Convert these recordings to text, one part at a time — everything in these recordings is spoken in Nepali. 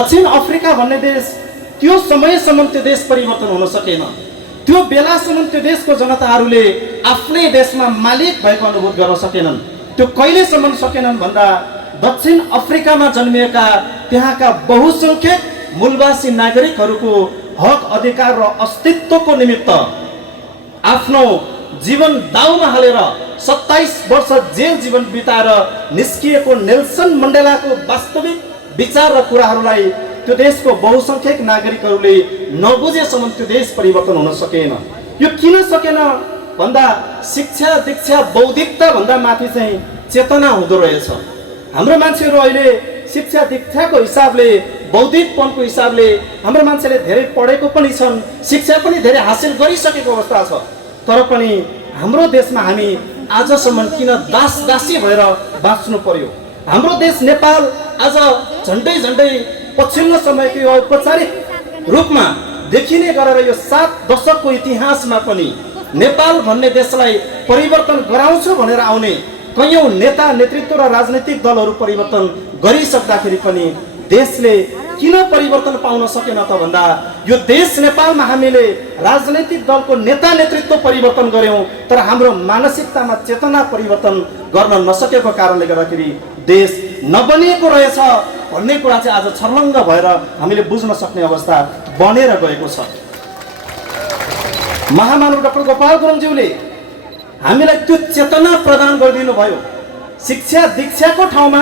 दक्षिण अफ्रिका भन्ने देश त्यो समयसम्म त्यो देश परिवर्तन हुन सकेन। त्यो बेलासम्म त्यो देशको जनताहरूले आफ्नै देशमा मालिक भएको अनुभूत गर्न सकेनन्। त्यो कहिलेसम्म सकेनन् भन्दा दक्षिण अफ्रिकामा जन्मिएका त्यहाँका बहुसंख्यक मूलवासी नागरिकहरूको हक अधिकार र अस्तित्वको निमित्त आफ्नो जीवन दाउमा हालेर 27 वर्ष जेल जीवन बिताएर निस्किएको नेल्सन मण्डेलाको वास्तविक विचार र कुराहरूलाई त्यो देशको बहुसंख्यक नागरिकहरूले नबुझेसम्म त्यो देश परिवर्तन हुन सकेन। यो किन सकेन भन्दा शिक्षा दीक्षा बौद्धिकता भन्दा माथि चाहिँ चेतना हुँदो रहेछ। हाम्रो मान्छेहरू अहिले शिक्षा दीक्षाको हिसाबले बौद्धिकपनको हिसाबले हाम्रो मान्छेले धेरै पढेको पनि छन्, शिक्षा पनि धेरै हासिल गरिसकेको अवस्था छ। तर पनि हाम्रो देशमा हामी आजसम्म किन दासी भएर बाँच्नु पर्यो? हाम्रो देश नेपाल आज झन्डै पछिल्लो समयको औपचारिक रूपमा देखिने गरेर यो 7 दशकको इतिहासमा पनि नेपाल भन्ने देशलाई परिवर्तन गराउँछु भनेर आउने कयौं नेता नेतृत्व र राजनैतिक दलहरू परिवर्तन गरिसक्दाखेरि पनि देशले किन परिवर्तन पाउन सकेन त भन्दा यो देश नेपालमा हामीले राजनैतिक दलको नेता नेतृत्व परिवर्तन गर्यौं, तर हाम्रो मानसिकतामा चेतना परिवर्तन गर्न नसकेको कारणले गर्दाखेरि देश नबनिएको रहेछ भन्ने कुरा चाहिँ आज छर्लङ्ग भएर हामीले बुझ्न सक्ने अवस्था बनेर गएको छ। महामानव डाक्टर गोपाल गुरुङज्यूले हामीलाई त्यो चेतना प्रदान गरिदिनु भयो। शिक्षा दीक्षाको ठाउँमा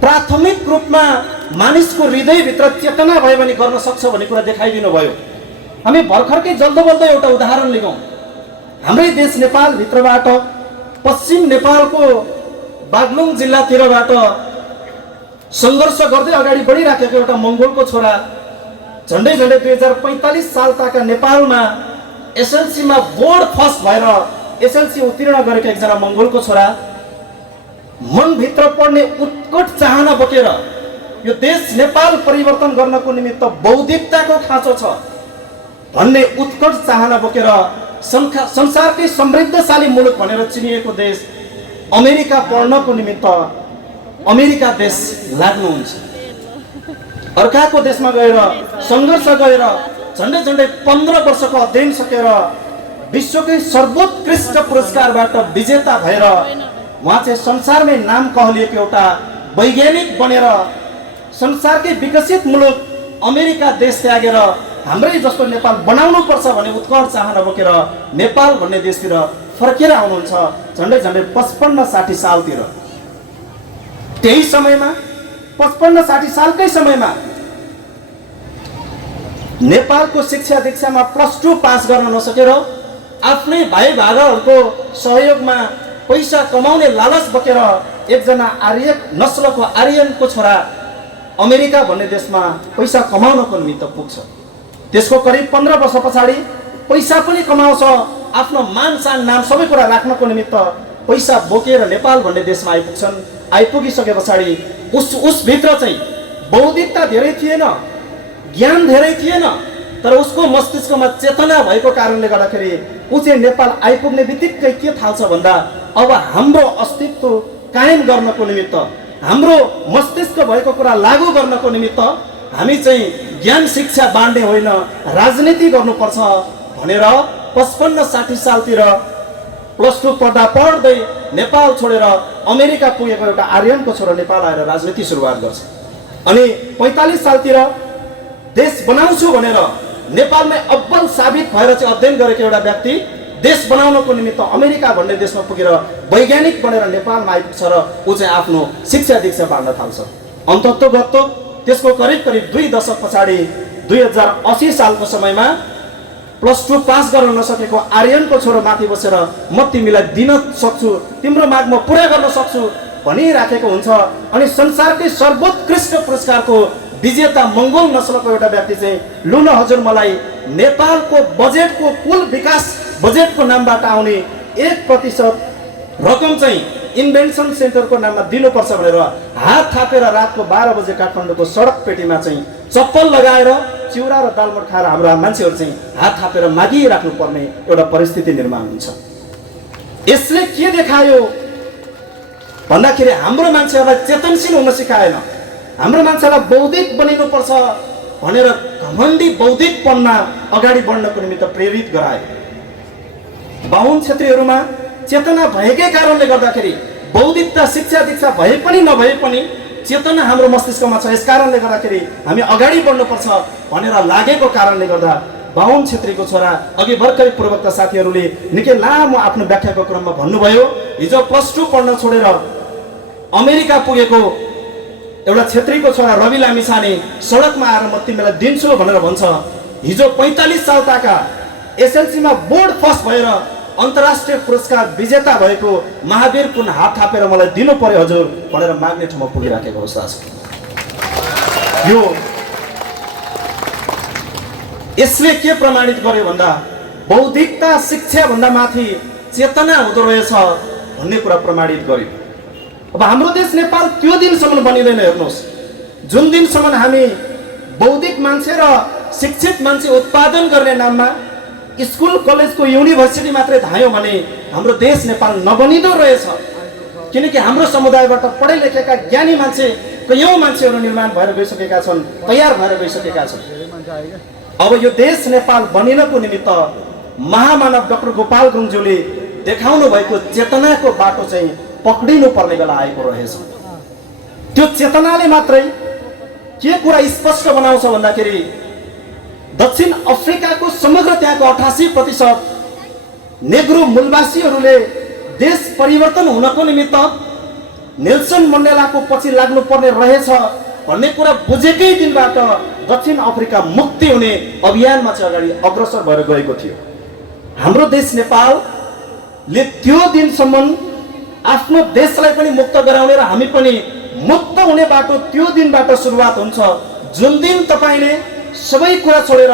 प्राथमिक रूपमा मानिसको हृदयभित्र चेतना भयो भने गर्न सक्छ भन्ने कुरा देखाइदिनु भयो। हामी भर्खरकै जल्दोबल्दो एउटा उदाहरण लिगौँ। हाम्रै देश नेपाल भित्रबाट पश्चिम नेपालको बागलुङ जिल्लातिरबाट सङ्घर्ष गर्दै अगाडि बढिराखेको एउटा मङ्गोलको छोरा झन्डै 2045 साल ताका नेपालमा एसएलसीमा बोर्ड फर्स्ट भएर एसएलसी उत्तीर्ण गरेको एकजना मङ्गोलको छोरा मनभित्र पढ्ने उत्कट चाहना बोकेर यो देश नेपाल परिवर्तन गर्नको निमित्त बौद्धिकताको खाँचो छ भन्ने उत्कट चाहना बोकेर संसारकै समृद्धशाली मुलुक भनेर चिनिएको देश अमेरिका पढ्नको निमित्त अमेरिका देश लाग्नुहुन्छ। अर्काको देशमा गएर सङ्घर्ष गरेर झन्डै 15 वर्षको अध्ययन सकेर विश्वकै सर्वोत्कृष्ट पुरस्कारबाट विजेता भएर उहाँ चाहिँ संसारमै नाम कहलिएको एउटा वैज्ञानिक बनेर संसारकै विकसित मुलुक अमेरिका देश त्यागेर हाम्रै जस्तो नेपाल बनाउनु पर्छ भन्ने उत्कट चाहना बोकेर नेपाल भन्ने देशतिर फर्केर आउनुहुन्छ झन्डै 55-60 सालतिर। त्यही समयमा 55-60 सालकै समयमा नेपालको शिक्षा दीक्षामा +2 पास गर्न नसकेर आफ्नै भाइ भागाहरूको सहयोगमा पैसा कमाउने लालच बोकेर एकजना आर्य नस्लको आर्यनको छोरा अमेरिका भन्ने देशमा पैसा कमाउनको निमित्त पुग्छ। त्यसको करिब 15 वर्ष पछाडि पैसा पनि कमाउँछ, आफ्नो मान सान नाम सबै कुरा राख्नको निमित्त पैसा बोकेर नेपाल भन्ने देशमा आइपुग्छन्। आइपुगिसके पछाडि उस भित्र चाहिँ बौद्धिकता धेरै थिएन, ज्ञान धेरै थिएन, तर उसको मस्तिष्कमा चेतना भएको कारणले गर्दाखेरि ऊ चाहिँ नेपाल आइपुग्ने बित्तिकै के थाल्छ भन्दा अब हाम्रो अस्तित्व कायम गर्नको निमित्त हाम्रो मस्तिष्क भएको कुरा लागू गर्नको निमित्त हामी चाहिँ ज्ञान शिक्षा बाँड्ने होइन राजनीति गर्नुपर्छ भनेर 55-60 सालतिर +2 पढ्दा पढ्दै नेपाल छोडेर अमेरिका पुगेको एउटा आर्यनको छोरा नेपाल आएर राजनीति सुरुवात गर्छ। अनि 45 सालतिर देश बनाउँछु भनेर नेपालमै अब्बल साबित भएर चाहिँ अध्ययन गरेको एउटा व्यक्ति देश बनाउनको निमित्त अमेरिका भन्ने देशमा पुगेर वैज्ञानिक बनेर नेपालमा आइपुग्छ र ऊ चाहिँ आफ्नो शिक्षा दीक्षा बाँड्न थाल्छ। अन्ततोगत्त त्यसको करिब 2 दशक पछाडि 2080 सालको समयमा +2 पास गर्न नसकेको आर्यनको छोरो माथि बसेर म तिमीलाई दिन सक्छु, तिम्रो माग म पुरा गर्न सक्छु भनिराखेको हुन्छ। अनि संसारकै सर्वोत्कृष्ट पुरस्कारको विजेता मङ्गोल नस्लको एउटा व्यक्ति चाहिँ लु न हजुर मलाई नेपालको बजेटको कुल विकास बजेटको नामबाट आउने 1% रकम चाहिँ इन्भेन्सन सेन्टरको नाममा दिनुपर्छ भनेर हात थापेर रातको 12 बजे काठमाडौँको सडक पेटीमा चाहिँ चप्पल लगाएर चिउरा र दालमोट खाएर हाम्रो मान्छेहरू चाहिँ हात थापेर मागिराख्नु पर्ने एउटा परिस्थिति निर्माण हुन्छ। यसले के देखायो भन्दाखेरि हाम्रो मान्छेहरूलाई चेतनशील हुन सिकाएन, हाम्रो मान्छेलाई बौद्धिक बनिनुपर्छ भनेर घमण्डी बौद्धिकपनमा अगाडि बढ्नको निमित्त प्रेरित गराए। बाहुन क्षेत्रीहरूमा चेतना भएकै कारणले गर्दाखेरि बौद्धिकता शिक्षा दीक्षा भए पनि नभए पनि चेतना हाम्रो मस्तिष्कमा छ। यस कारणले गर्दाखेरि हामी अगाडि बढ्नुपर्छ भनेर लागेको कारणले गर्दा बाहुन क्षेत्रीको छोरा अघि भर्खरै पूर्वक्ता साथीहरूले निकै लामो आफ्नो व्याख्याको क्रममा भन्नुभयो, हिजो +2 पढ्न छोडेर अमेरिका पुगेको एउटा क्षेत्रीको छोरा रवि लामिछाने सडकमा आएर म तिमीलाई दिन्छु भनेर भन्छ। हिजो 45 सालका एसएलसीमा बोर्ड फर्स्ट भएर अन्तर्राष्ट्रिय पुरस्कार विजेता भएको महावीर पुन हात थापेर मलाई दिनु पर्यो हजुर भनेर माग्ने ठाउँमा पुगिराखेको अवस्था छ। यो यसले के प्रमाणित गर्यो भन्दा बौद्धिकता शिक्षा भन्दा माथि चेतना हुँदो रहेछ भन्ने कुरा प्रमाणित गर्यो। अब हाम्रो देश नेपाल त्यो दिनसम्म बनिँदैन। हेर्नुहोस्, जुन दिनसम्म हामी बौद्धिक मान्छे र शिक्षित मान्छे उत्पादन गर्ने नाममा स्कुल कलेजको युनिभर्सिटी मात्रै धायौँ भने हाम्रो देश नेपाल नबनिँदो रहेछ। किनकि हाम्रो समुदायबाट पढे लेखेका ज्ञानी मान्छे कयौँ मान्छेहरू निर्माण भएर गइसकेका छन्, तयार भएर गइसकेका छन्। अब यो देश नेपाल बनिनको निमित्त महामानव डाक्टर गोपाल गुरुङज्यूले देखाउनु भएको चेतनाको बाटो चाहिँ पक्रिनु पर्ने बेला आएको रहेछ। त्यो चेतनाले मात्रै के कुरा स्पष्ट बनाउँछ भन्दाखेरि दक्षिण अफ्रिकाको समग्र त्यहाँको 88% नेग्रो मूलवासीहरूले देश परिवर्तन हुनको निमित्त नेल्सन मण्डेलाको पछि लाग्नु पर्ने रहेछ भन्ने कुरा बुझेकै दिनबाट दक्षिण अफ्रिका मुक्ति हुने अभियानमा चाहिँ अगाडि अग्रसर भएर गएको थियो। हाम्रो देश नेपालले त्यो दिनसम्म आफ्नो देशलाई पनि मुक्त गराउने र हामी पनि मुक्त हुने बाटो त्यो दिनबाट सुरुवात हुन्छ जुन दिन तपाईले सबै कुरा छोडेर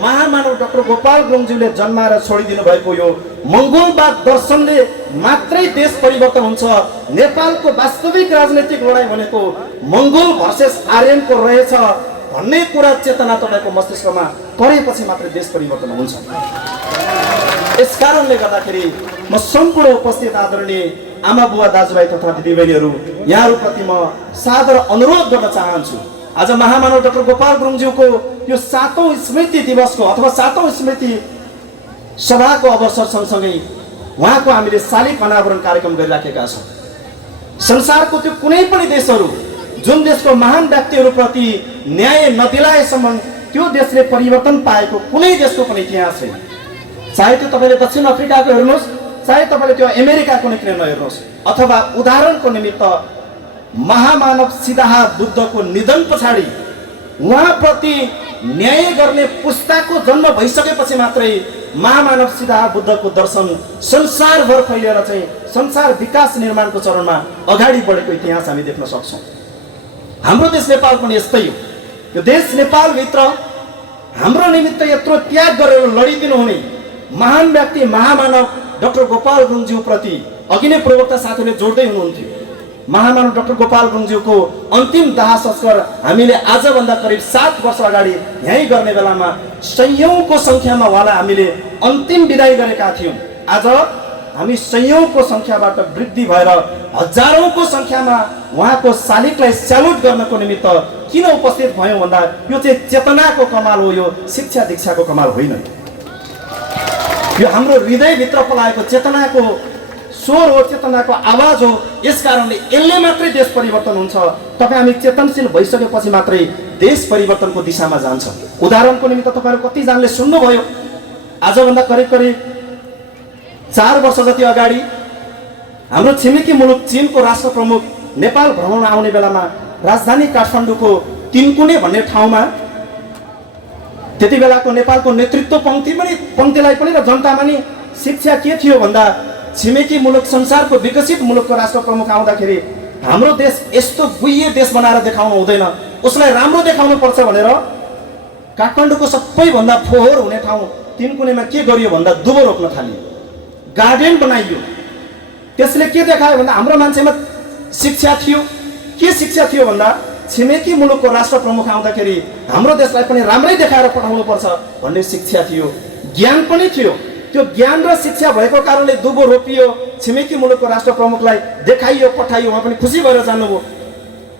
महामानव डाक्टर गोपाल गुरुङज्यूले जन्माएर छोडिदिनु भएको यो मंगोलवाद दर्शनले मात्रै देश परिवर्तन हुन्छ। नेपालको वास्तविक राजनीतिक लडाई भनेको मंगोल भर्सेस आर्यनको रहेछ भन्ने कुरा चेतना तपाईको मस्तिष्कमा परेपछि मात्रै देश परिवर्तन हुन्छ। यसकारणले गर्दाखेरि म सम्पूर्ण उपस्थित आदरणीय आमा बुवा दाजुभाइ तथा दिदीबहिनीहरू यहाँहरूप्रति म सादर अनुरोध गर्न चाहन्छु। आज महामानव डाक्टर गोपाल गुरुङज्यूको यो 7औं स्मृति दिवसको अथवा 7औं स्मृति सभाको अवसर सँगसँगै उहाँको हामीले शालिग अनावरण कार्यक्रम गरिराखेका छौँ। संसारको त्यो कुनै पनि देशहरू जुन देशको महान व्यक्तिहरूप्रति न्याय नदिलाएसम्म त्यो देशले परिवर्तन पाएको कुनै देशको पनि इतिहास छैन। चाहे त्यो तपाईले दक्षिण अफ्रिकाको हेर्नुहोस्, चाहे तपाईले त्यो अमेरिकाको नै किन नहेर्नुहोस्, अथवा उदाहरणको निमित्त महामानव सिदाहा बुद्धको निधन पछाडि उहाँप्रति न्याय गर्ने पुस्ताको जन्म भइसकेपछि मात्रै महामानव सिदाहा बुद्धको दर्शन संसारभर फैलिएर चाहिँ संसार विकास निर्माणको चरणमा अगाडि बढेको इतिहास हामी देख्न सक्छौँ। हाम्रो देश नेपाल पनि यस्तै हो। यो देश नेपालभित्र हाम्रो निमित्त यत्रो त्याग गरेर लडिदिनु हुने महान व्यक्ति महामानव डाक्टर गोपाल गुरुङज्यू प्रति अघि नै पूर्वोक्त साथीले जोड्दै हुनुहुन्थ्यो। महामानव डाक्टर गोपाल गुरुङज्यूको अन्तिम दाह संस्कार हामीले आजभन्दा करिब 7 वर्ष अगाडि यहीँ गर्ने बेलामा सयौंको संख्यामा उहाँलाई हामीले अन्तिम विदाई गरेका थियौँ। आज हामी सयौंको संख्याबाट वृद्धि भएर हजारौंको संख्यामा उहाँको शालिगलाई स्यालुट गर्नको निमित्त किन उपस्थित भयौँ भन्दा यो चाहिँ चेतनाको कमाल हो, यो शिक्षा दीक्षाको कमाल होइन। यो हाम्रो हृदयभित्र पलाएको चेतनाको स्वर हो, चेतनाको आवाज हो। यस कारणले यसले मात्रै देश परिवर्तन हुन्छ। तपाईँ हामी चेतनशील भइसकेपछि मात्रै देश परिवर्तनको दिशामा जान्छ। उदाहरणको निमित्त तपाईँहरू कतिजनाले सुन्नुभयो, आजभन्दा करिब करिब 4 वर्ष जति अगाडि हाम्रो छिमेकी मुलुक चीनको राष्ट्र प्रमुख नेपाल भ्रमण आउने बेलामा राजधानी काठमाडौँको तिनकुने भन्ने ठाउँमा त्यति बेलाको नेपालको नेतृत्व पङ्क्तिलाई पनि र जनतामा नि शिक्षा के थियो भन्दा छिमेकी मुलुक संसारको विकसित मुलुकको राष्ट्र प्रमुख आउँदाखेरि हाम्रो देश यस्तो गुह्य देश बनाएर देखाउनु हुँदैन, उसलाई राम्रो देखाउनु पर्छ भनेर काठमाडौँको सबैभन्दा फोहोर हुने ठाउँ तिनकुनेमा के गरियो भन्दा दुबो रोप्न थालियो, गार्डन बनाइयो। त्यसले के देखायो भन्दा हाम्रो मान्छेमा शिक्षा थियो। के शिक्षा थियो भन्दा छिमेकी मुलुकको राष्ट्र प्रमुख आउँदाखेरि हाम्रो देशलाई पनि राम्रै देखाएर पठाउनु पर्छ भन्ने शिक्षा थियो, ज्ञान पनि थियो। त्यो ज्ञान र शिक्षा भएको कारणले दुबो रोपियो, छिमेकी मुलुकको राष्ट्र प्रमुखलाई देखाइयो, पठाइयो, उहाँ पनि खुसी भएर जानुभयो।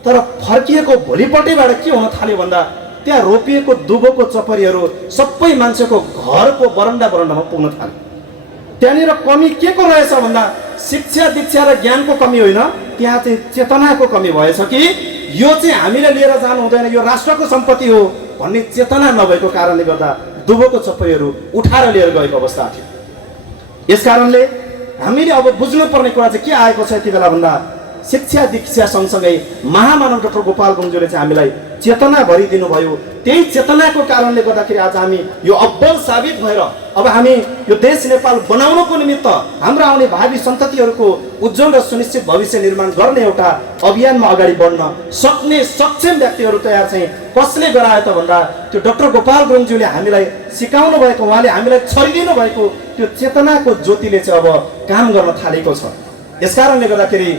तर फर्किएको भोलिपल्टैबाट के हुन थाल्यो भन्दा त्यहाँ रोपिएको दुबोको चपरीहरू सबै मान्छेको घरको बरन्डामा पुग्न थाल्यो। त्यहाँनिर कमी के को रहेछ भन्दा शिक्षा दीक्षा र ज्ञानको कमी होइन, त्यहाँ चाहिँ चेतनाको कमी भएछ कि यो चाहिँ हामीले लिएर जानु हुँदैन, यो राष्ट्रको सम्पत्ति हो भन्ने चेतना नभएको कारणले गर्दा दुबोको चपरीहरू उठाएर लिएर गएको अवस्था थियो। यस कारणले हामीले अब बुझ्नुपर्ने कुरा चाहिँ के आएको छ यति बेला भन्दा शिक्षा दीक्षा सँगसँगै महामानव डाक्टर गोपाल गुरुङज्यूले चाहिँ हामीलाई चेतना भरिदिनु भयो। त्यही चेतनाको कारणले गर्दाखेरि आज हामी यो अब्बल साबित भएर अब हामी यो देश नेपाल बनाउनको निमित्त हाम्रो आउने भावी सन्ततिहरूको उज्जवल र सुनिश्चित भविष्य निर्माण गर्ने एउटा अभियानमा अगाडि बढ्न सक्ने सक्षम व्यक्तिहरू तयार चाहिँ कसले गरायो त भन्दा त्यो डाक्टर गोपाल गुरुङज्यूले हामीलाई सिकाउनु भएको, उहाँले हामीलाई छरिदिनु भएको त्यो चेतनाको ज्योतिले चाहिँ अब काम गर्न थालेको छ। यसकारणले गर्दाखेरि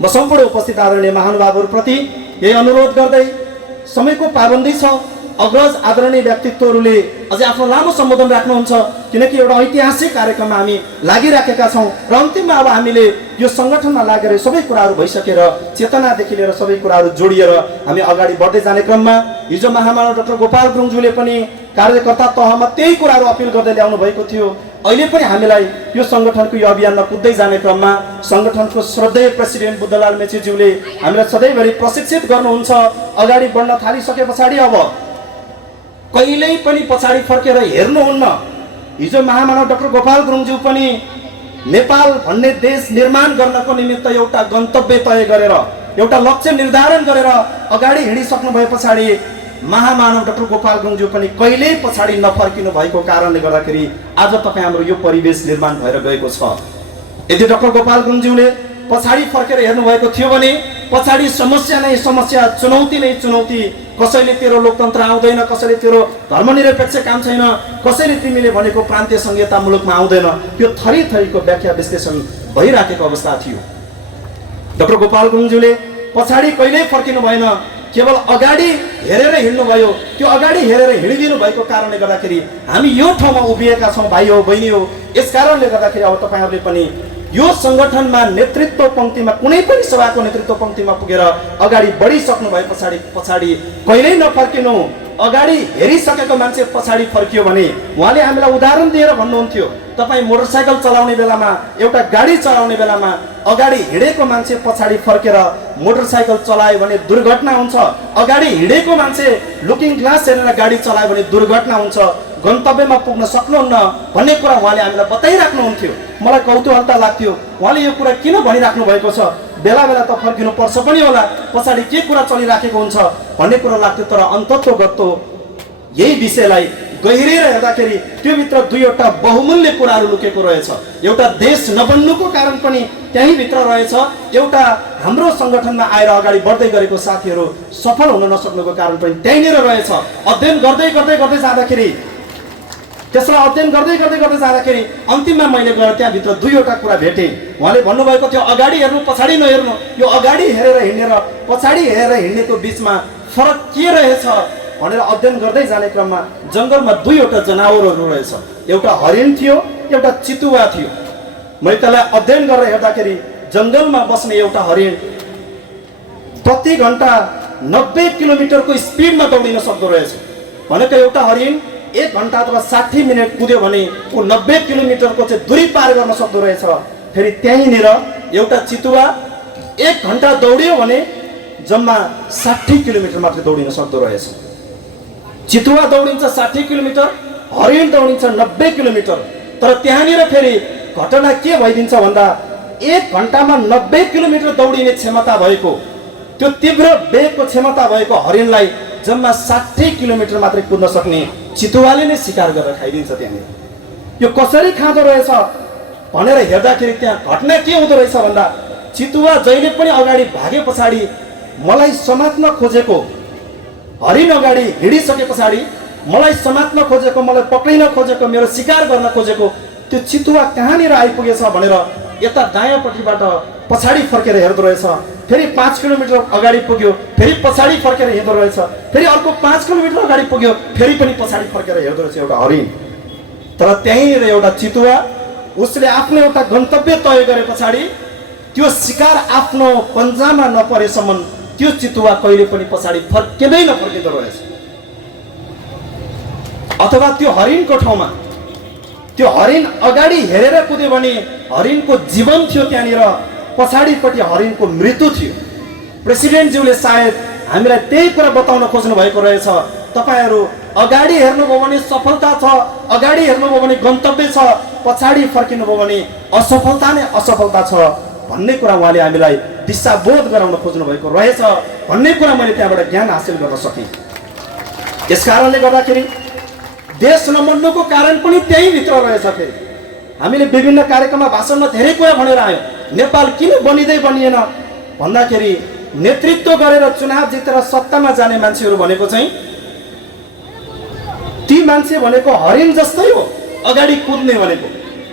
म सम्पूर्ण उपस्थित आदरणीय महानुभावहरूप्रति यही अनुरोध गर्दै समयको पाबन्दी छ, अग्रज आदरणीय व्यक्तित्वहरूले अझै आफ्नो लामो सम्बोधन राख्नुहुन्छ किनकि एउटा ऐतिहासिक कार्यक्रममा हामी लागिराखेका छौँ र अन्तिममा अब हामीले यो सङ्गठनमा लागेर सबै कुराहरू भइसकेर चेतनादेखि लिएर सबै कुराहरू जोडिएर हामी अगाडि बढ्दै जाने क्रममा हिजो महामानव डाक्टर गोपाल गुरुङज्यूले पनि कार्यकर्ता तहमा त्यही कुराहरू अपिल गर्दै ल्याउनु भएको थियो। अहिले पनि हामीलाई यो सङ्गठनको यो अभियानमा कुद्दै जाने क्रममा सङ्गठनको श्रद्धेय प्रेसिडेन्ट बुद्धलाल मेचीज्यूले हामीलाई सधैँभरि प्रशिक्षित गर्नुहुन्छ। अगाडि बढ्न थालिसके पछाडि अब कहिल्यै पनि पछाडि फर्केर हेर्नुहुन्न। हिजो महामानव डाक्टर गोपाल गुरुङज्यू पनि नेपाल भन्ने देश निर्माण गर्नको निमित्त एउटा गन्तव्य तय गरेर एउटा लक्ष्य निर्धारण गरेर अगाडि हिँडिसक्नु भए पछाडि महामानव डाक्टर गोपाल गुरुङज्यू पनि कहिल्यै पछाडि नफर्किनु भएको कारणले गर्दाखेरि आज तपाईँ हाम्रो यो परिवेश निर्माण भएर गएको छ। यदि डाक्टर गोपाल गुरुङज्यूले पछाडि फर्केर हेर्नु भएको थियो भने पछाडि समस्या नै समस्या, चुनौती नै चुनौती, कसैले तेरो लोकतन्त्र आउँदैन, कसैले तेरो धर्मनिरपेक्ष काम छैन, कसैले तिमीले भनेको प्रान्तीय संहिता मुलुकमा आउँदैन, त्यो थरी थरीको व्याख्या विश्लेषण भइराखेको अवस्था थियो। डाक्टर गोपाल गुरुङज्यूले पछाडि कहिल्यै फर्किनु भएन, केवल अगाडि हेरेर हिँड्नु भयो। त्यो अगाडि हेरेर हिँडिदिनु भएको कारणले गर्दाखेरि हामी यो ठाउँमा उभिएका छौँ भाइ हो बहिनी हो। यस कारणले गर्दाखेरि अब तपाईँहरूले पनि यो सङ्गठनमा नेतृत्व पङ्क्तिमा कुनै पनि सभाको नेतृत्व पङ्क्तिमा पुगेर अगाडि बढिसक्नु भए पछाडि कहिल्यै नफर्किनु। अगाडि हेरिसकेको मान्छे पछाडि फर्कियो भने उहाँले हामीलाई उदाहरण दिएर भन्नुहुन्थ्यो, तपाईँ मोटरसाइकल चलाउने बेलामा एउटा गाडी चलाउने बेलामा अगाडि हिँडेको मान्छे पछाडि फर्केर मोटरसाइकल चलायो भने दुर्घटना हुन्छ, अगाडि हिँडेको मान्छे लुकिङ ग्लास हेरेर गाडी चलायो भने दुर्घटना हुन्छ, गन्तव्यमा पुग्न सक्नुहुन्न भन्ने कुरा उहाँले हामीलाई बताइराख्नुहुन्थ्यो। मलाई कौतूहलता लाग्थ्यो उहाँले यो कुरा किन भनिराख्नु भएको छ, बेला बेला त फर्किनु पर्छ पनि होला, पछाडि के कुरा चलिराखेको हुन्छ भन्ने कुरा लाग्थ्यो। तर अन्ततोगत्तो यही विषयलाई गहिरेर हेर्दाखेरि त्योभित्र दुईवटा बहुमूल्य कुराहरू लुकेको रहेछ। एउटा देश नबन्नुको कारण पनि त्यहीँभित्र रहेछ, एउटा हाम्रो सङ्गठनमा आएर अगाडि बढ्दै गरेको साथीहरू सफल हुन नसक्नुको कारण पनि त्यहीँनिर रहेछ। अध्ययन गर्दै गर्दै गर्दै जाँदाखेरि त्यसलाई अध्ययन गर्दै गर्दै गर्दै जाँदाखेरि अन्तिममा मैले गएर त्यहाँभित्र दुईवटा कुरा भेटेँ। उहाँले भन्नुभएको थियो अगाडि हेर्नु पछाडि नहेर्नु। यो अगाडि हेरेर हिँड्ने र पछाडि हेरेर हिँड्नेको बिचमा फरक के रहेछ भनेर अध्ययन गर्दै जाने क्रममा जङ्गलमा दुईवटा जनावरहरू रहेछ, एउटा हरिण थियो एउटा चितुवा थियो। मैले त्यसलाई अध्ययन गरेर हेर्दाखेरि जङ्गलमा बस्ने एउटा हरिण प्रति घन्टा 90 किलोमिटरको स्पिडमा दौडिन सक्दो रहेछ। भनेको एउटा हरिण 1 घन्टा अथवा 60 मिनट कुद्यो भने ऊ 90 किलोमिटरको चाहिँ दूरी पार गर्न सक्दो रहेछ। फेरि त्यहीँनिर एउटा चितुवा 1 घन्टा दौडियो भने जम्मा 60 किलोमिटर मात्र दौडिन सक्दो रहेछ। चितुवा दौडिन्छ 60 किलोमिटर, हरिण दौडिन्छ 90 किलोमिटर। तर त्यहाँनिर फेरि घटना के भइदिन्छ भन्दा 1 घन्टामा 90 किलोमिटर दौडिने क्षमता भएको, त्यो तीव्र वेगको क्षमता भएको हरिणलाई जम्मा 60 किलोमिटर मात्रै कुद्न सक्ने चितुवाले नै शिकार गरेर खाइदिन्छ। त्यहाँनिर यो कसरी खाँदो रहेछ भनेर हेर्दाखेरि त्यहाँ घटना के हुँदो रहेछ भन्दा चितुवा जहिले पनि अगाडि भागे पछाडि मलाई समात्न खोजेको, हरिण अगाडि हिँडिसके पछाडि मलाई समात्न खोजेको, मलाई पक्रिन खोजेको, मेरो शिकार गर्न खोजेको त्यो चितुवा कहाँनिर आइपुगेछ भनेर यता दायाँपट्टिबाट पछाडि फर्केर हेर्दो रहेछ। फेरि 5 किलोमिटर अगाडि पुग्यो, फेरि पछाडि फर्केर हेर्दो रहेछ, फेरि अर्को 5 किलोमिटर अगाडि पुग्यो, फेरि पनि पछाडि फर्केर हेर्दो रहेछ एउटा हरिण। तर त्यहीँनिर एउटा चितुवा उसले आफ्नो एउटा गन्तव्य तय गरे पछाडि त्यो शिकार आफ्नो पन्जामा नपरेसम्म त्यो चितुवा कहिले पनि पछाडि फर्किँदै नफर्किँदो रहेछ। अथवा त्यो हरिणको ठाउँमा त्यो हरिण अगाडि हेरेर कुद्यो भने हरिणको जीवन थियो, त्यहाँनिर पछाडिपट्टि हरिणको मृत्यु थियो। प्रेसिडेन्टज्यूले सायद हामीलाई त्यही कुरा बताउन खोज्नु भएको रहेछ। तपाईहरू अगाडि हेर्नुभयो भने सफलता छ, अगाडि हेर्नुभयो भने गन्तव्य छ, पछाडि फर्किनुभयो भने असफलता नै असफलता छ भन्ने कुरा उहाँले हामीलाई दिशाबोध गराउन खोज्नु भएको रहेछ भन्ने कुरा मैले त्यहाँबाट ज्ञान हासिल गर्न सकेँ। यस कारणले गर्दाखेरि देश नबन्नुको कारण पनि त्यही भित्र रहेछ। फेरि हामीले विभिन्न कार्यक्रममा भाषणमा धेरै कुरा भनेर आयौँ, नेपाल किन बनिँदै बनिएन भन्दाखेरि नेतृत्व गरेर चुनाव जितेर सत्तामा जाने मान्छेहरू भनेको चाहिँ ती मान्छे भनेको हरिण जस्तै हो। अगाडि कुद्ने भनेको,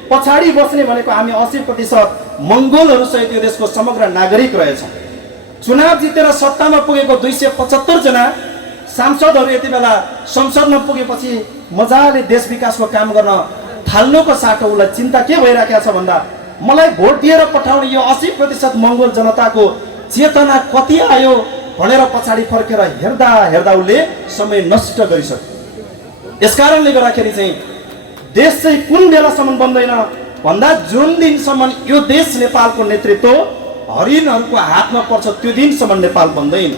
पछाडि बस्ने भनेको हामी 80% मङ्गोलहरू सहित यो देशको समग्र नागरिक रहेछौँ। चुनाव जितेर सत्तामा पुगेको 275 जना सांसदहरू यति बेला संसदमा पुगेपछि मजाले देश विकासको काम गर्न थाल्नुको साटो उसलाई चिन्ता के भइरहेको छ भन्दा मलाई भोट दिएर पठाउने यो 80% मङ्गोल जनताको चेतना कति आयो भनेर पछाडि फर्केर हेर्दा हेर्दा उसले समय नष्ट गरिसक्यो। यस कारणले गर्दाखेरि चाहिँ देश चाहिँ कुन बेलासम्म बन्दैन भन्दा जुन दिनसम्म यो देश नेपालको नेतृत्व हरिणहरूको हातमा पर्छ त्यो दिनसम्म नेपाल बन्दैन।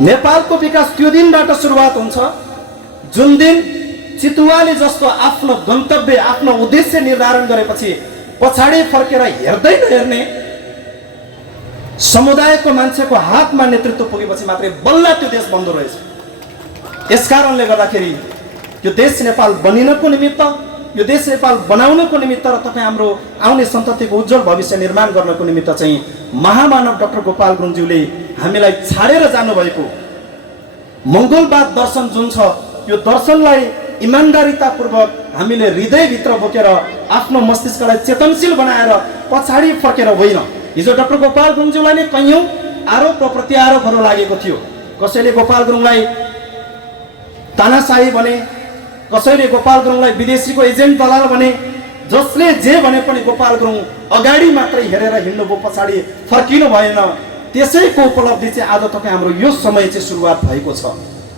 नेपालको विकास त्यो दिनबाट सुरुवात हुन्छ जुन दिन चितुवाले जस्तो आफ्नो गन्तव्य आफ्नो उद्देश्य निर्धारण गरेपछि पछाडि फर्केर हेर्दै नहेर्ने समुदायको मान्छेको हातमा नेतृत्व पुगेपछि मात्रै बल्ल त्यो देश बन्द रहेछ। यस कारणले गर्दाखेरि यो देश नेपाल बनिनको निमित्त, यो देश नेपाल बनाउनको निमित्त र तपाईँ हाम्रो आउने सन्ततिको उज्जवल भविष्य निर्माण गर्नको निमित्त चाहिँ महामानव डाक्टर गोपाल गुरुङज्यूले हामीलाई छाडेर जानुभएको मङ्गोलवाद दर्शन जुन छ यो दर्शनलाई इमान्दारितापूर्वक हामीले हृदयभित्र बोकेर आफ्नो मस्तिष्कलाई चेतनशील बनाएर पछाडि फर्केर होइन। हिजो डाक्टर गोपाल गुरुङज्यूलाई नै कैयौँ आरोप र प्रत्यारोपहरू लागेको थियो। कसैले गोपाल गुरुङलाई तानाशाही भने, कसैले गोपाल गुरुङलाई विदेशीको एजेन्ट दलाल भने, जसले जे भने पनि गोपाल गुरुङ अगाडि मात्रै हेरेर हिँड्नुभयो, पछाडि फर्किनु भएन। त्यसैको उपलब्धि चाहिँ आज तपाईँ हाम्रो यो समय चाहिँ सुरुवात भएको छ।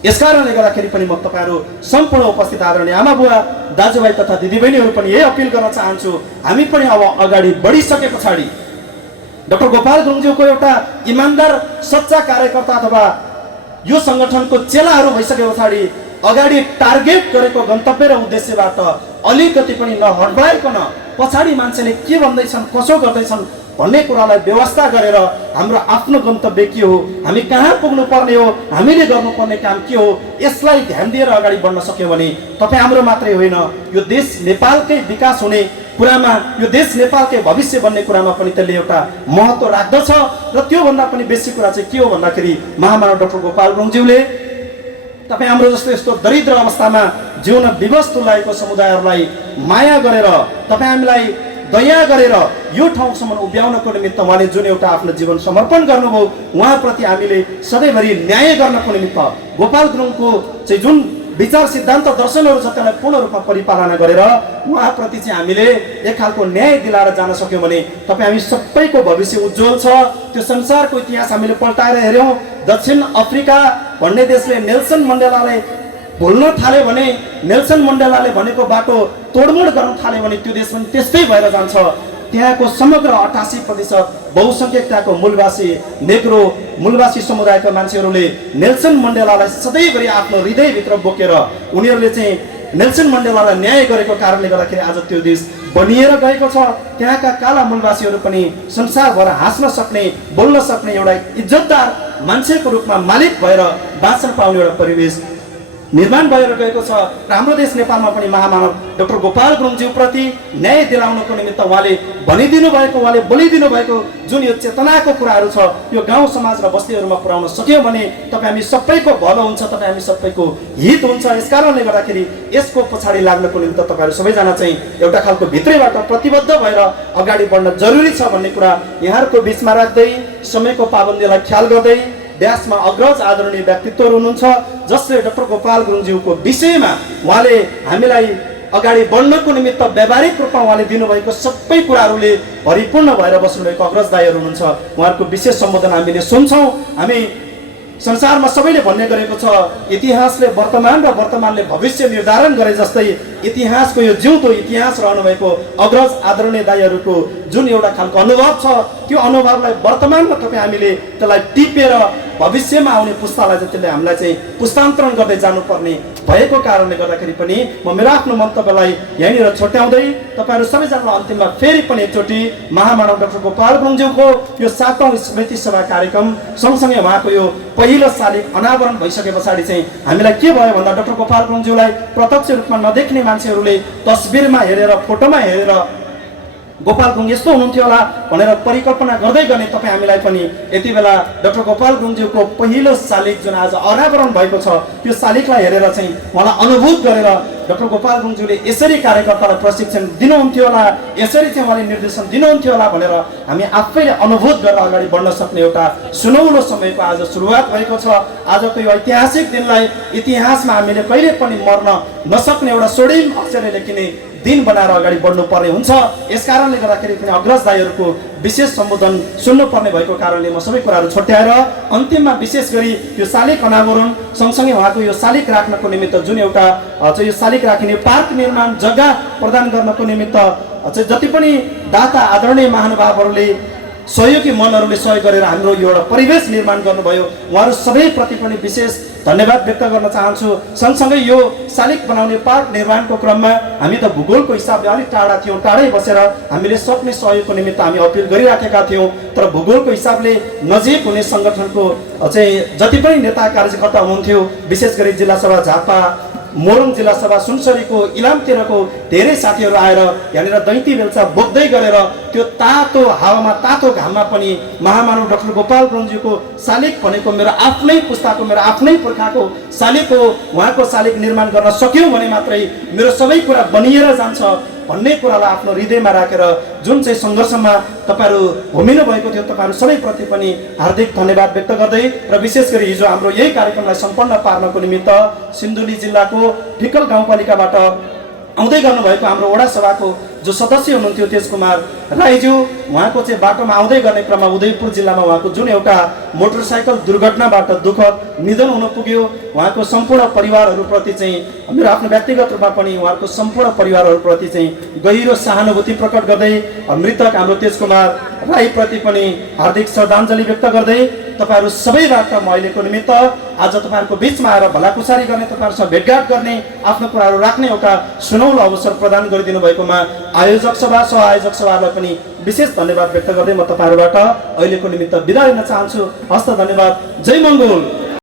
यस कारणले गर्दाखेरि पनि म तपाईँहरू सम्पूर्ण उपस्थित आदरणीय आमा बुवा दाजुभाइ तथा दिदीबहिनीहरू पनि यही अपिल गर्न चाहन्छु, हामी पनि अब अगाडि बढिसके पछाडि डाक्टर गोपाल गुरुङज्यूको एउटा इमान्दार सच्चा कार्यकर्ता अथवा यो सङ्गठनको चेलाहरू भइसके पछाडि अगाडि टार्गेट गरेको गन्तव्य र उद्देश्यबाट अलिकति पनि नहडबडाइकन पछाडि मान्छेले के भन्दैछन् कसो गर्दैछन् भन्ने कुरालाई व्यवस्था गरेर हाम्रो आफ्नो गन्तव्य के हो, हामी कहाँ पुग्नु पर्ने हो, हामीले गर्नुपर्ने काम के हो, यसलाई ध्यान दिएर अगाडि बढ्न सक्यो भने तपाईँ हाम्रो मात्रै होइन यो देश नेपालकै विकास हुने कुरामा, यो देश नेपालकै भविष्य बन्ने कुरामा पनि त्यसले एउटा महत्त्व राख्दछ। र त्योभन्दा पनि बेसी कुरा चाहिँ के हो भन्दाखेरि महामानव डाक्टर गोपाल गुरुङज्यूले तपाईँ हाम्रो जस्तो यस्तो दरिद्र अवस्थामा जिउन विवश तुल्याएको समुदायहरूलाई माया गरेर तपाईँ हामीलाई दया गरेर यो ठाउँसम्म उभ्याउनको निमित्त उहाँले जुन एउटा आफ्नो जीवन समर्पण गर्नुभयो उहाँप्रति हामीले सधैँभरि न्याय गर्नको निमित्त गोपाल गुरुङको चाहिँ जुन विचार सिद्धान्त दर्शनहरू छ त्यसलाई पूर्ण रूपमा परिपालना गरेर उहाँप्रति चाहिँ हामीले एक खालको न्याय दिलाएर जान सक्यौँ भने तपाईँ हामी सबैको भविष्य उज्जवल छ। त्यो संसारको इतिहास हामीले पल्टाएर हेऱ्यौँ, दक्षिण अफ्रिका भन्ने देशले नेल्सन मण्डेलालाई भुल्न थाल्यो भने, नेल्सन मण्डेलाले भनेको बाटो तोडमोड गर्न थाल्यो भने त्यो देश पनि त्यस्तै भएर जान्छ। त्यहाँको समग्र 88% बहुसङ्ख्यकताको मूलवासी नेग्रो मूलवासी समुदायका मान्छेहरूले नेल्सन मण्डेलालाई सधैँभरि आफ्नो हृदयभित्र बोकेर उनीहरूले चाहिँ नेल्सन मण्डेलालाई न्याय गरेको कारणले गर्दाखेरि आज त्यो देश बनिएर गएको छ। त्यहाँका काला मूलवासीहरू पनि संसारभर हाँस्न सक्ने, बोल्न सक्ने एउटा इज्जतदार मान्छेको रूपमा मालिक भएर बाँच्न पाउने एउटा परिवेश निर्माण भएर गएको छ। र हाम्रो देश नेपालमा पनि महामानव डाक्टर गोपाल गुरुङज्यूप्रति न्याय दिलाउनको निमित्त उहाँले भनिदिनु भएको, उहाँले बोलिदिनु भएको जुन यो चेतनाको कुराहरू छ यो गाउँ समाज र बस्तीहरूमा पुर्याउन सक्यौँ भने तपाईँ हामी सबैको भलो हुन्छ, तपाईँ हामी सबैको हित हुन्छ। यस कारणले गर्दाखेरि यसको पछाडि लाग्नको निमित्त तपाईँहरू सबैजना चाहिँ एउटा खालको भित्रैबाट प्रतिबद्ध भएर अगाडि बढ्न जरुरी छ भन्ने कुरा यहाँहरूको बिचमा राख्दै समयको पाबन्दीलाई ख्याल गर्दै देशमा अग्रज आदरणीय व्यक्तित्वहरू हुनुहुन्छ जसले डाक्टर गोपाल गुरुङज्यूको विषयमा उहाँले हामीलाई अगाडि बढ्नको निमित्त व्यावहारिक रूपमा उहाँले दिनुभएको सबै कुराहरूले परिपूर्ण भएर बस्नुभएको अग्रज दाइहरू हुनुहुन्छ। उहाँहरूको विशेष सम्बोधन हामीले सुन्छौँ। हामी संसारमा सबैले भन्ने गरेको छ इतिहासले वर्तमान र वर्तमानले भविष्य निर्धारण गरे जस्तै इतिहासको यो जिउँदो इतिहास रहनुभएको अग्रज आदरणीय दाइहरूको जुन एउटा खालको अनुभव छ त्यो अनुभवलाई वर्तमानमा तपाईँ हामीले त्यसलाई टिपेर भविष्यमा आउने पुस्तालाई चाहिँ त्यसले हामीलाई चाहिँ पुस्तान्तरण गर्दै जानुपर्ने भएको कारणले गर्दाखेरि पनि म मेरो आफ्नो मन्तव्यलाई यहीँनिर छुट्याउँदै तपाईँहरू सबैजनालाई अन्तिममा फेरि पनि एकचोटि महामानव डाक्टर गोपाल गुरुङज्यूको यो 7औं स्मृति सभा कार्यक्रम सँगसँगै उहाँको यो पहिलो शालिग अनावरण भइसके पछाडि चाहिँ हामीलाई के भयो भन्दा डाक्टर गोपाल गुरुङज्यूलाई प्रत्यक्ष रूपमा नदेख्ने मान्छेहरूले तस्बिरमा हेरेर फोटोमा हेरेर गोपाल गुरुङ यस्तो हुनुहुन्थ्यो होला भनेर परिकल्पना गर्दै गर्ने तपाईँ हामीलाई पनि यति बेला डाक्टर गोपाल गुरुङज्यूको पहिलो शालिग जुन आज अनावरण भएको छ त्यो शालिगलाई हेरेर चाहिँ उहाँलाई अनुभूत गरेर डाक्टर गोपाल गुरुङज्यूले यसरी कार्यकर्तालाई प्रशिक्षण दिनुहुन्थ्यो होला, यसरी चाहिँ उहाँले निर्देशन दिनुहुन्थ्यो होला भनेर हामी आफैले अनुभूत गरेर अगाडि बढ्न सक्ने एउटा सुनौलो समयको आज सुरुवात भएको छ। आजको यो ऐतिहासिक दिनलाई इतिहासमा हामीले कहिले पनि मर्न नसक्ने एउटा स्वर्णिम अक्षरले लेखिने दिन बनाएर अगाडि बढ्नुपर्ने हुन्छ। यसकारणले गर्दाखेरि पनि अग्रज दाइहरूको विशेष सम्बोधन सुन्नुपर्ने भएको कारणले म सबै कुराहरू छुट्याएर अन्तिममा विशेष गरी यो शालिग अनावरण सँगसँगै उहाँको यो शालिग राख्नको निमित्त जुन एउटा यो शालिग राखिने पार्क निर्माण जग्गा प्रदान गर्नको निमित्त जति पनि दाता आदरणीय महानुभावहरूले सहयोगी मनहरूले सहयोग गरेर हाम्रो यो एउटा परिवेश निर्माण गर्नुभयो उहाँहरू सबैप्रति पनि विशेष धन्यवाद व्यक्त गर्न चाहन्छु। सँगसँगै यो शालिग बनाउने पार्क निर्माणको क्रममा हामी त भूगोलको हिसाबले अलिक टाढा थियौँ, टाढै बसेर हामीले सक्ने सहयोगको निमित्त हामी अपिल गरिराखेका थियौँ। तर भूगोलको हिसाबले नजिक हुने सङ्गठनको चाहिँ जति पनि नेता कार्यकर्ता हुनुहुन्थ्यो विशेष गरी जिल्ला सभा झापा मोरङ जिल्ला सभा सुनसरीको इलामतिरको धेरै साथीहरू आएर यहाँनिर दैती बेल्चा बोक्दै गरेर त्यो तातो हावामा तातो घाममा पनि महामानव डाक्टर गोपाल गुरुङज्यूको शालिग भनेको मेरो आफ्नै पुस्ताको मेरो आफ्नै पुर्खाको शालिग हो, उहाँको शालिग निर्माण गर्न सक्यौँ भने मात्रै मेरो सबै कुरा बनिएर जान्छ भन्ने कुरालाई आफ्नो हृदयमा राखेर जुन चाहिँ सङ्घर्षमा तपाईँहरू घुमिनु भएको थियो तपाईँहरू सबैप्रति पनि हार्दिक धन्यवाद व्यक्त गर्दै र विशेष गरी हिजो हाम्रो यही कार्यक्रमलाई सम्पन्न पार्नको निमित्त सिन्धुली जिल्लाको फिकल गाउँपालिकाबाट आउँदै गर्नुभएको हाम्रो वडा सभाको जो सदस्य हुनुहुन्थ्यो तेज कुमार राईज्यू उहाँको चाहिँ बाटोमा आउँदै गर्ने क्रममा उदयपुर जिल्लामा उहाँको जुन एउटा मोटरसाइकल दुर्घटनाबाट दुःखद निधन हुन पुग्यो उहाँको सम्पूर्ण परिवारहरूप्रति चाहिँ मेरो आफ्नो व्यक्तिगत रूपमा पनि उहाँको सम्पूर्ण परिवारहरूप्रति चाहिँ गहिरो सहानुभूति प्रकट गर्दै मृतक हाम्रो तेज कुमार राईप्रति पनि हार्दिक श्रद्धाञ्जली व्यक्त गर्दै तपाईँहरू सबैबाट म अहिलेको निमित्त आज तपाईँहरूको बिचमा आएर भलाकुसारी गर्ने तपाईँहरूसँग भेटघाट गर्ने आफ्नो कुराहरू राख्ने एउटा सुनौलो अवसर प्रदान गरिदिनु भएकोमा आयोजक सभा सहआयोजक सभालाई पनि विशेष धन्यवाद व्यक्त गर्दै म तपाईँहरूबाट अहिलेको निमित्त बिदा लिन चाहन्छु। हस्त धन्यवाद। जय मङ्गोल।